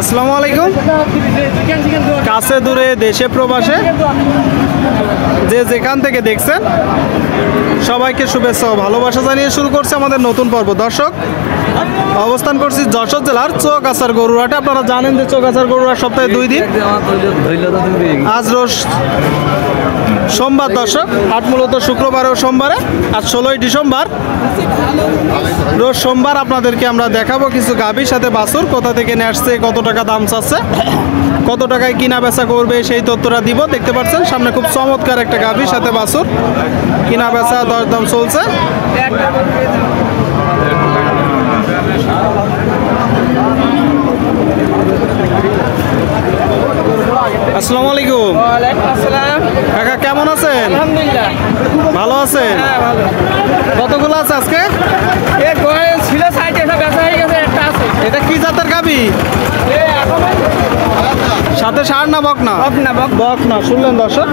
আসসালামু আলাইকুম। কাছে দূরে দেশে প্রবাসে যে যেখান থেকে দেখছেন সবাইকে শুভেচ্ছা ও ভালোবাসা জানিয়ে শুরু করছে আমাদের নতুন পর্ব। দর্শক, অবস্থান করছি যশোর জেলার চৌগাছার গরুহাটে। আপনারা জানেন যে চৌগাছার গরুহাট সপ্তাহে 2 দিন। আজ রোজ সোমবার দর্শক, হাট মূলত শুক্রবার ও সোমবারে। আজ 16ই ডিসেম্বর, রোজ সোমবার। আপনাদেরকে আমরা দেখাবো কিছু গাভীর সাথে বাছুর, কোথা থেকে নিয়ে আসছে, কত টাকা দাম চাচ্ছে, কত টাকায় কিনা বেচা করবে সেই তথ্যটা দিব। দেখতে পাচ্ছেন সামনে খুব চমৎকার একটা গাভীর সাথে বাছুর, কিনা বেচা দরদাম চলছে। আসসালামু আলাইকুম। ওয়ালাইকুম আসসালাম। কাকা কেমন আছেন? আলহামদুলিল্লাহ ভালো আছেন? হ্যাঁ ভালো। কতগুলো আছে আজকে? এ গয়ে ছিল সাইডে সব বেচা হয়ে গেছে, একটা আছে। এটা কি জাতের গাভী? এ এখন সাথে ষাঁড় না বকনা? বকনা বকনা। শুনলেন দর্শক,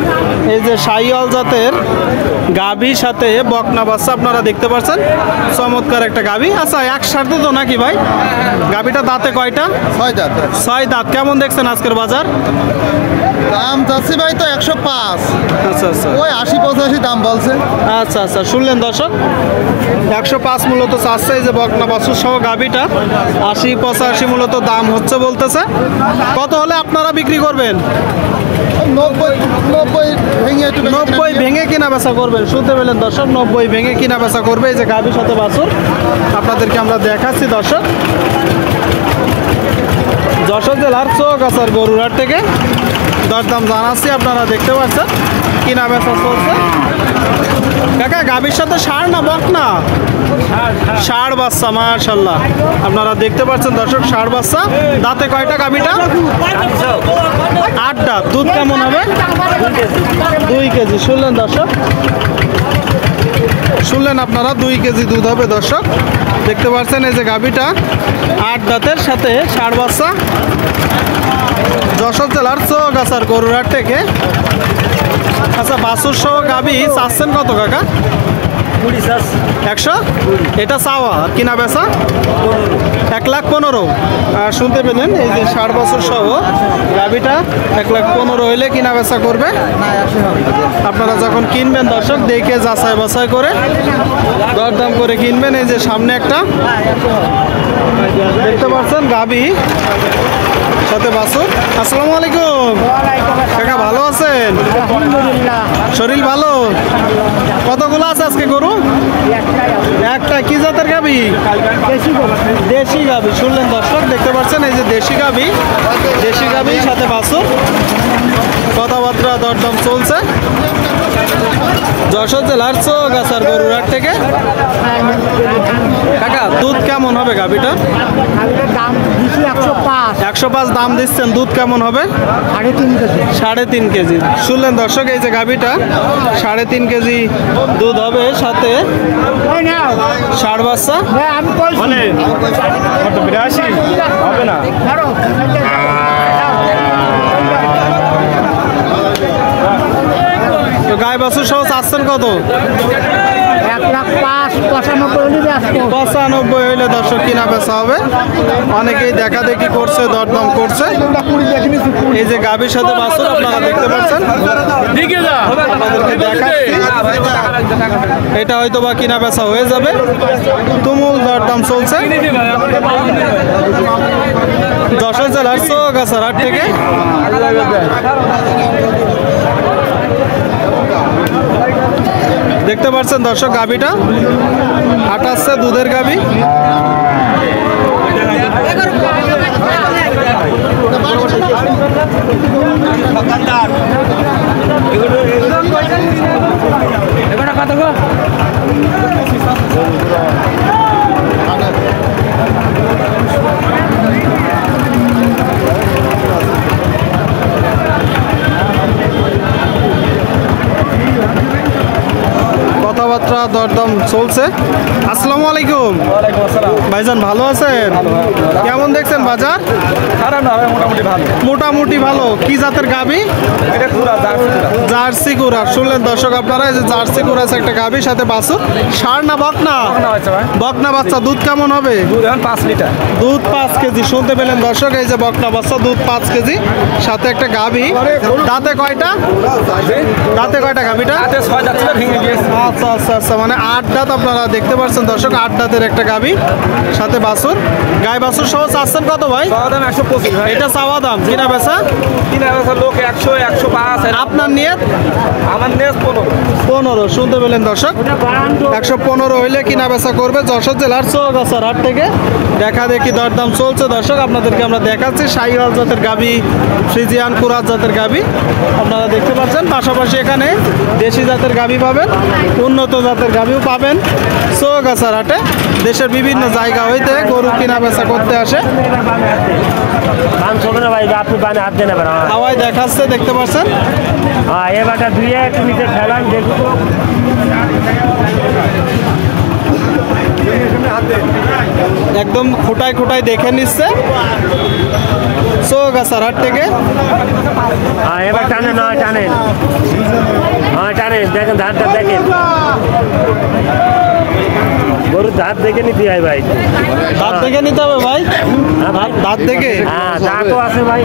এই যে শাহিওয়াল জাতের গাভীর সাথে বকনা বাচ্চা আপনারা দেখতে পাচ্ছেন। চমৎকার একটা গাভী। আচ্ছা, একসাথে তো নাকি ভাই? গাভীটা দাঁতে কয়টা? 6 দাঁত। 6 দাঁত। কেমন দেখছেন আজকের বাজার? দাম চাচ্ছি ভাই তো 105। আচ্ছা আচ্ছা ওই 80-85 দাম বলছে। আচ্ছা আচ্ছা, শুনলেন দর্শক, 105 মূলত চাচ্ছে। এই যে বকনা বাছুর সহ গাভীটা 80-85 মূলত দাম হচ্ছে বলতেছে। কত হলে আপনারা বিক্রি করবেন? 90 ভেঙে একটু 90 ভেঙে কিনা বেচা করবেন। শুনতে পেলেন দর্শক, 90 ভেঙে কিনা বেচা করবে। এই যে গাভীর সাথে বাছুর আপনাদেরকে আমরা দেখাচ্ছি দর্শক, যশোর জেলার চৌগাছার গরুহাট থেকে দরদাম জানাচ্ছি। আপনারা দেখতে পাচ্ছেন কিনা বেচা চলছে। কাকা গাভীর সাথে ষাঁড় না বকনা? ষাঁড় বাচ্চা, মাশাআল্লাহ। আপনারা দেখতে পাচ্ছেন দর্শক, ষাঁড় বাচ্চা। দাঁতে কয়টা গাভীটা? 8 দাঁত। দুধ কেমন হবে? 2 কেজি। শুনলেন দর্শক, শুনলেন আপনারা, 2 কেজি দুধ হবে দর্শক। দেখতে পাচ্ছেন এই যে গাভীটা 8 দাঁতের সাথে ষাঁড় বাচ্চা, যশোর জেলার চৌগাছার গরুহাট থেকে। আচ্ছা, বাছুর সহ গাভী চাচ্ছেন কত কাকা? 100। এটা চাওয়া, আর কিনা বেচা 1,15,000। আর শুনতে পেলেন এই যে 60 বছর সহ গাভীটা 1,15,000 হইলে কিনা বেচা করবে। আপনারা যখন কিনবেন দর্শক, দেখে যাচাই বাছাই করে দরদাম করে কিনবেন। এই যে সামনে একটা দেখতে পাচ্ছেন গাভী সাথে বাছুর। আসসালামু আলাইকুম। কাকা ভালো আছেন? আলহামদুলিল্লাহ। শরীর ভালো? কতগুলো আছে আজকে গরু? একটা। কি জাতের গাভী? দেশি গাভী। শুনলেন দর্শক, দেখতে পাচ্ছেন এই যে দেশি গাভী, দেশি গাভীর সাথে বাছুর। কথাবার্তা দরদাম চলছে যশোর জেলার চৌগাছার গরুহাট থেকে। কাকা দুধ কেমন হবে গাভীটা? দাম দিচ্ছি 105। 105 দাম দিচ্ছেন। দুধ কেমন হবে? 3.5 কেজি। 3.5 কেজি। শুনলেন দর্শক, এই যে গাভীটা 3.5 কেজি দুধ হবে, সাথে ষাঁড় বাচ্চা। আমি বলছি হবে না। তো গায়ে বাছুর সহ চাচ্ছেন কত? 1,05,95 হইলে দর্শক কিনা বেচা হবে। অনেকেই দেখা দেখি করছে, দরদাম করছে। এই যে গাভীর সাথে বাছুর আপনারা দেখতে পাচ্ছেন। আপনাদেরকে দেখাচ্ছি, এটা হয়তো বা কিনা বেচা হয়ে যাবে। তুমুল দরদাম চলছে যশোর জেলার চৌগাছার হাট থেকে। দেখতে পাচ্ছেন দর্শক, গাভীটা 28 দুধের গাভী। কথাবার্তা দরদাম চলছে। চলছে। আসসালামু আলাইকুম ভাইজান, ভালো আছেন? কেমন দেখছেন বাজার? খারাপ না ভাই, মোটামুটি ভালো। মোটামুটি ভালো। কি জাতের গাভী? এটা পুরা জার্সি কুরা। শুনলেন দর্শক আপনারা, এই যে জার্সি কুরা আছে একটা গাভী, সাথে বাছুর। ষাঁড় না বকনা? হয়েছে ভাই, বকনা বাচ্চা। দুধ কেমন হবে? দুধ এখন 5 লিটার। দুধ 5 কেজি। শুনতে পেলেন দর্শক, এই যে বকনা বাচ্চা, দুধ 5 কেজি, সাথে একটা গাভী। দাঁতে কয়টা? দাঁতে কয়টা গাভীটা? হাতে 6 দাঁত ছিল, ভেঙে গিয়েছে। আচ্ছা আচ্ছা আচ্ছা, মানে 8 দাঁত। আপনারা দেখতে পাচ্ছেন দর্শক, 8 দাঁতের একটা গাভী, সাথে বাছুর। গাই বাছুর সহ চাচ্ছেন কত ভাই? চাওয়া দাম 125 ভাই। এটা চাওয়া দাম, কিনা বেচা? কিনা বেচা লোক 100, 105। আপনার নিয়ত? আমার নেস 15। শুনতে পেলেন দর্শক, 115 হইলে কিনা বেচা করবে। যশোর জেলার চৌগাছার হাট থেকে দেখা দেখি দরদাম চলছে দর্শক। আপনাদেরকে আমরা দেখাচ্ছি শাহিওয়াল জাতের গাভী, ফ্রিজিয়ান কুরাত জাতের গাভী আপনারা দেখতে পাচ্ছেন। পাশাপাশি এখানে দেশি জাতের গাভী পাবেন, উন্নত জাতের গাভীও পাবেন। চৌগাছার হাটে দেশের বিভিন্ন জায়গা হইতে গরু কিনা বেচা করতে আসে। হাওয়ায় দেখাচ্ছে, দেখতে পাচ্ছেন। এবারটা ধুয়ে একটু নিচে খেলাম, দেখুন একদম খুঁটায় খুঁটায় দেখে নিচ্ছে চৌগাছার হাট থেকে। এবার টানেন, নয় টানেন, হ্যাঁ টানেন, দেখেন ধারটা দেখেন, গরুর ধার দেখে নিতে হয় ভাই। দাঁত দেখে নিতে হবে ভাই। হ্যাঁ ভাই, দাঁত দেখে? হ্যাঁ দাঁতও আছে ভাই,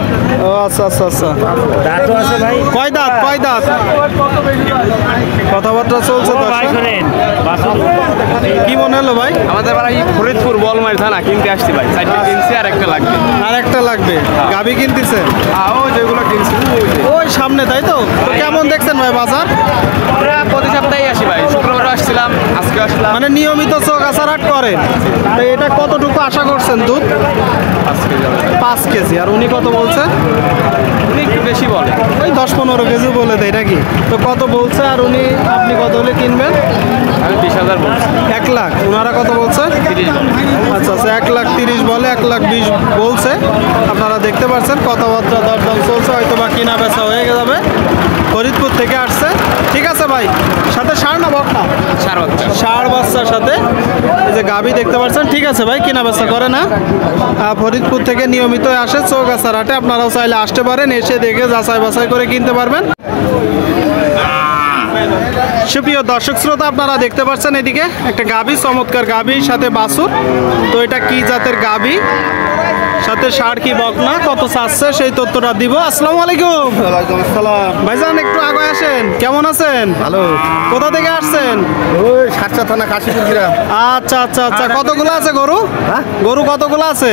ও আচ্ছা আচ্ছা আচ্ছা। দাঁতও আছে ভাই। কয় দাঁত? কয় দাঁত? কথাবার্তা চলছে ও ভাই দর্শক। শোনেন, বাসন কি মনে হলো ভাই? আমাদের বাড়ি ফরিদপুর বলমারি থানা, কিনতে আসছি ভাই। 4টা কিনছি, আর একটা লাগবে। আর একটা লাগবে। গাভী কিনতেছে ও যেগুলো কিনছি ওই সামনে, তাই তো? তো কেমন দেখছেন ভাই বাজার? আমরা প্রতি সপ্তাহে আসি ভাই, শুক্রবার আসছিলাম, আজকে আসলাম। মানে নিয়মিত চৌগাছার হাট করেন, তো এটা কতটুকু আশা করছেন দুধ? 5 কেজি। আর উনি কত বলছেন? উনি একটু বেশি বলে, ওই 10-15 কেজি বলে দেয় নাকি? তো কত বলছে? আর উনি, আপনি কত হলে কিনবেন? আমি 20,000 বলছি। 1 লাখ। ওনারা কত বলছে? 30 বলে। আচ্ছা আচ্ছা, 1,30,000 বলে, 1,20,000 বলছে। আপনারা দেখতে পাচ্ছেন কথাবার্তা দরদাম চলছে, হয়তো বা কিনা বেচা হয়ে যাবে। ফরিদপুর থেকে আসছে। ঠিক আছে ভাই, সাথে ষাঁড় না বকনা? ষাঁড় বাচ্চার সাথে এই যে গাভী দেখতে পাচ্ছেন। ঠিক আছে ভাই, কিনা বেচা করে না। ফরিদপুর থেকে নিয়মিত আসে চৌগাছার হাটে। আপনারাও চাইলে আসতে পারেন, এসে দেখে যাচাই বাছাই করে কিনতে পারবেন। সুপ্রিয় দর্শক শ্রোতা, আপনারা দেখতে পাচ্ছেন এদিকে একটা গাভী, চমৎকার গাভী, সাথে বাছুর। তো এটা কি জাতের গাভী, সাথে ষাঁড় কি বকনা, কত চাচ্ছে সেই তথ্যটা দিব। আসসালামু আলাইকুম। ওয়ালাইকুম আসসালাম। ভাইজান একটু আগে আসেন, কেমন আছেন? ভালো। কোথা থেকে আসছেন? ওই সাতটা থানা কাশীপুর গ্রাম। আচ্ছা আচ্ছা আচ্ছা, কতগুলো আছে গরু? হ্যাঁ? গরু কতগুলো আছে?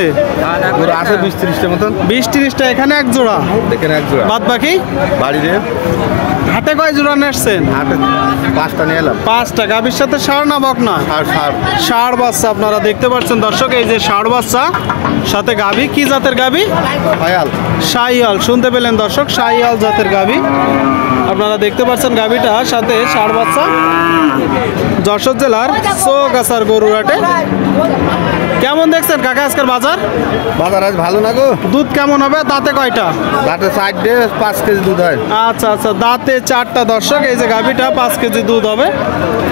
ওরা আছে 20-30টা মতন। 20-30টা। এখানে এক জোড়া, দেখেন এক জোড়া। বাদ বাকি বাড়িতে হাটে কয় জোড়া নেসছেন? হাটে 5টা নিয়ে এলাম। 5টা। গাভীর সাথে ষাঁড় না বকনা? আর সার ষাঁড় বাচ্চা। আপনারা দেখতে পাচ্ছেন দর্শক, এই যে ষাঁড় বাচ্চা, সাথে গাভী। কি জাতের গাভী? ভায়াল। শাহিওয়াল। শুনতে পেলেন দর্শক, শাহিওয়াল জাতের গাভী আপনারা দেখতে পাচ্ছেন। গাভীটা সাথে ষাঁড় বাচ্চা। যশোর জেলার চৌগাছার গরুরাটে। কেমন দেখছেন কাকা আজকের বাজার? বাজার আজ ভালো না গো। দুধ কেমন হবে? দাঁতে কয়টা? দাঁতে 5 কেজি দুধ হয়। আচ্ছা আচ্ছা, দাঁতে 4টা দর্শক। এই যে গাভীটা 5 কেজি দুধ হবে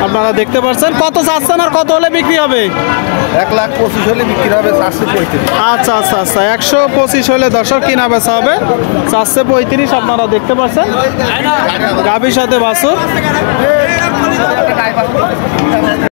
আপনারা দেখতে পাচ্ছেন। কত চাচ্ছেন আর কত হলে বিক্রি হবে? 1,25,000 হলে বিক্রি হবে, 435। আচ্ছা আচ্ছা আচ্ছা, 125 হলে দর্শক কিনা বেচা হবে। 435 আপনারা দেখতে পাচ্ছেন। গাভীর সাথে বাছুর।